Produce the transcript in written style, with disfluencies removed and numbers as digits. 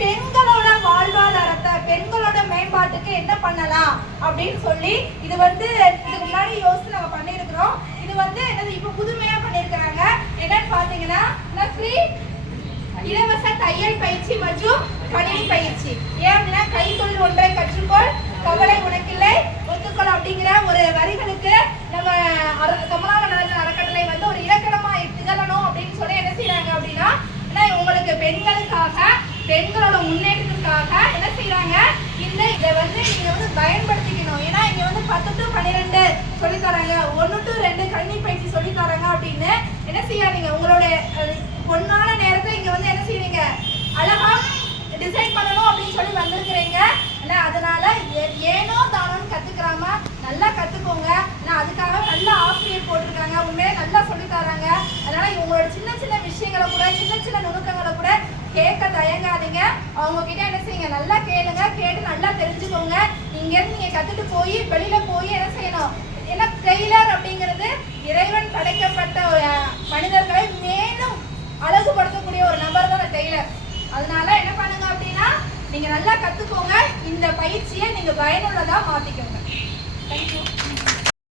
பெண்களோட வாழ்வாதாரத்தை பெண்களோட மேம்பாட்டுக்கு என்ன பண்ணலாம் அப்படின்னு சொல்லி இது இதுக்கு முன்னாடி யோசிச்சு நம்ம பண்ணியிருக்கிறோம். இது என்னது இப்போ புதுமையா பண்ணியிருக்கிறாங்க. என்னன்னு பாத்தீங்கன்னா ஃப்ரீ இலவச தையல் பயிற்சி மற்றும் கணினி பயிற்சி. ஏன் அப்படின்னா கைத்தொழில் ஒன்றை கற்றுக்கொள் கவலை உனக்கில்லை ஒத்துக்கொள் அப்படிங்கிற ஒரு வரிகளுக்கு நம்ம கமலாக நலன் அறக்கட்டளை ஒரு இலக்கணமா திகழணும் அப்படின்னு சொல்லி என்ன செய்யறாங்க அப்படின்னா உங்களுக்கு பெண்களுக்காக பெண்களோட முன்னேற்றத்துக்காக என்ன செய்யறாங்க இதை நீங்க பயன்படுத்திக்கணும். ஏன்னா இங்க 10 to 12 சொல்லி தராங்க, 1 to 2 கணினி பயிற்சி சொல்லி தராங்க அப்படின்னு என்ன செய்யாதீங்க. உங்களோட பொன்னான நேரத்தை இங்க என்ன செய்வீங்க அழகா டிசைன் பண்ணணும் அப்படின்னு சொல்லி வந்திருக்கிறீங்க. அதனால ஏனோ தானோன்னு கத்துக்கிறாம நல்லா கத்துக்கோங்க. அதுக்காக நல்ல ஆசிரியர் போட்டிருக்காங்க, உண்மையிலே நல்லா சொல்லி தராங்க. அதனால உங்களோட சின்ன சின்ன விஷயங்களை கூட சின்ன சின்ன நுணுக்கங்களை கூட கேட்க தயங்காதீங்க. அவங்க கிட்ட என்ன செய்யுங்க நல்லா கேளுங்க, கேட்டு நல்லா தெரிஞ்சுக்கோங்க. இங்க இருந்து நீங்க கத்துட்டு போய் வெளியில போய் என்ன செய்யணும். ஏன்னா டெய்லர் அப்படிங்கிறது இறைவன் படைக்கப்பட்ட மனிதர்களை மேலும் அழகுபடுத்தக்கூடிய ஒரு நபர் தான் டெய்லர். அதனால என்ன பண்ணுங்க அப்படின்னா நீங்க நல்லா கத்துக்கோங்க. இந்த பயிற்சியை நீங்க பயனுள்ளதா மாத்திக்கோங்க. தேங்க்யூ.